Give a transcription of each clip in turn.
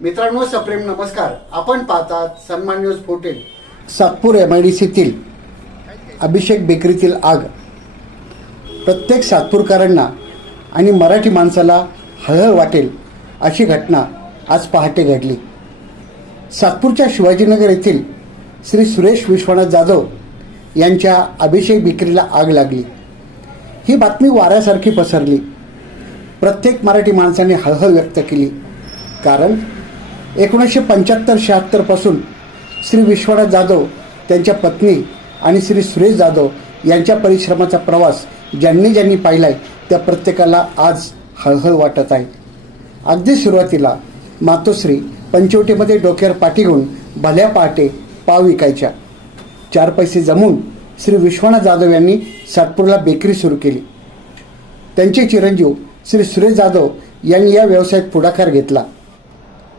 मित्रांनो सप्रेम नमस्कार. आपण पाहतात Sanman news fourteen. Satpur M I D सीतील Abhishek बेकरीतील आग. प्रत्येक सातपूरकरांना आणि मराठी माणसाला हळहळ वाटेल अशी घटना आज पहाटे घडली. सातपूरच्या शिवाजीनगर येथील श्री सुरेश विश्वनाथ जाधव यांच्या अभिषेक बेकरीला आग लागली. ही बातमी वाऱ्यासारखी पसरली. प्रत्येक मराठी माणसाने हळहळ व्यक्त केली. कारण एकोणीसशे पंच्याहत्तर शहात्तरपासून श्री विश्वनाथ जाधव त्यांच्या पत्नी आणि श्री सुरेश जाधव यांच्या परिश्रमाचा प्रवास ज्यांनी ज्यांनी पाहिला आहे त्या प्रत्येकाला आज हळहळ वाटत आहे. अगदी सुरुवातीला मातोश्री पंचवटीमध्ये डोक्यावर पाठी घेऊन भल्या पहाटे पाव विकायच्या. चार पैसे जमून श्री विश्वनाथ जाधव यांनी सातपूरला बेकरी सुरू केली. त्यांचे चिरंजीव श्री सुरेश जाधव यांनी या व्यवसायात पुढाकार घेतला.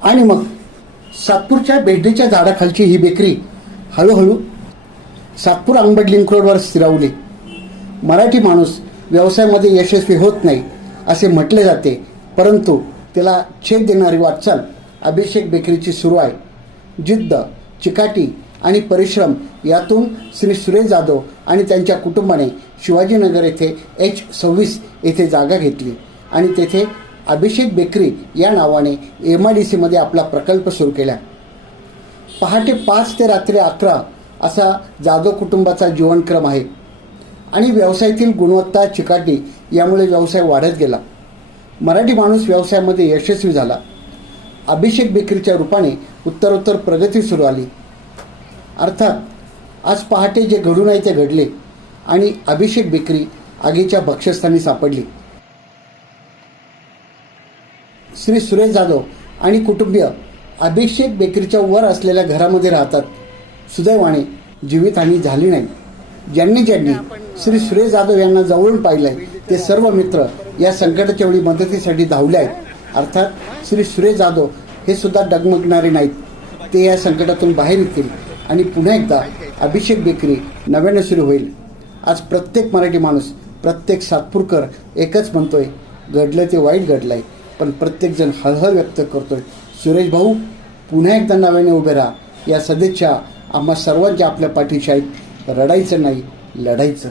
आणि मग सातपूरच्या बेडीच्या झाडाखालची ही बेकरी हळूहळू सातपूर अंबड लिंक रोडवर स्थिरावली. मराठी माणूस व्यवसायामध्ये यशस्वी होत नाही असे म्हटले जाते परंतु त्याला छेद देणारी वाटचाल अभिषेक बेकरीची सुरू आहे. जिद्द चिकाटी आणि परिश्रम यातून श्री सुरेश जाधव आणि त्यांच्या कुटुंबाने शिवाजीनगर येथे एच सव्वीस येथे जागा घेतली आणि तेथे अभिषेक बेकरी या नावाने एम आय डी सीमध्ये आपला प्रकल्प सुरू केला. पहाटे पाच ते रात्री अकरा असा जाधव कुटुंबाचा जीवनक्रम आहे. आणि व्यवसायातील गुणवत्ता चिकाटी यामुळे व्यवसाय वाढत गेला. मराठी माणूस व्यवसायामध्ये यशस्वी झाला. अभिषेक बेकरीच्या रूपाने उत्तरोत्तर प्रगती सुरू आली. अर्थात आज पहाटे जे घडून आहे ते घडले आणि अभिषेक बेकरी आगीच्या भक्षस्थानी सापडली. श्री सुरेश जाधव आणि कुटुंबीय अभिषेक बेकरीच्या वर असलेल्या घरामध्ये राहतात. सुदैवाने जीवितहानी झाली नाही. ज्यांनी ज्यांनी श्री सुरेश जाधव यांना जवळून पाहिलंय ते सर्व मित्र या संकटाच्या वेळी मदतीसाठी धावले आहेत. अर्थात श्री सुरेश जाधव हे सुद्धा डगमगणारे नाहीत. ते या संकटातून बाहेर येतील आणि पुन्हा एकदा अभिषेक बेकरी नव्याने सुरू होईल. आज प्रत्येक मराठी माणूस प्रत्येक सातपूरकर एकच म्हणतोय घडलं ते वाईट घडलंय. पण प्रत्येकजण हळहळ व्यक्त करतोय. सुरेश भाऊ पुन्हा एकदा नव्याने उभे राहा. या सदिच्छा आम्हा सर्वांच्या आपल्या पाठीशी आहेत. रडायचं नाही लढायचं.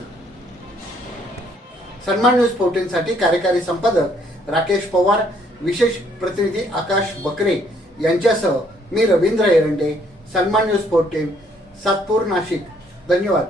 सन्मान न्यूज फोर्टीनसाठी कार्यकारी संपादक राकेश पवार विशेष प्रतिनिधी आकाश बकरे यांच्यासह मी रवींद्र एरंडे सन्मान न्यूज फोर्टीन सातपूर नाशिक. धन्यवाद.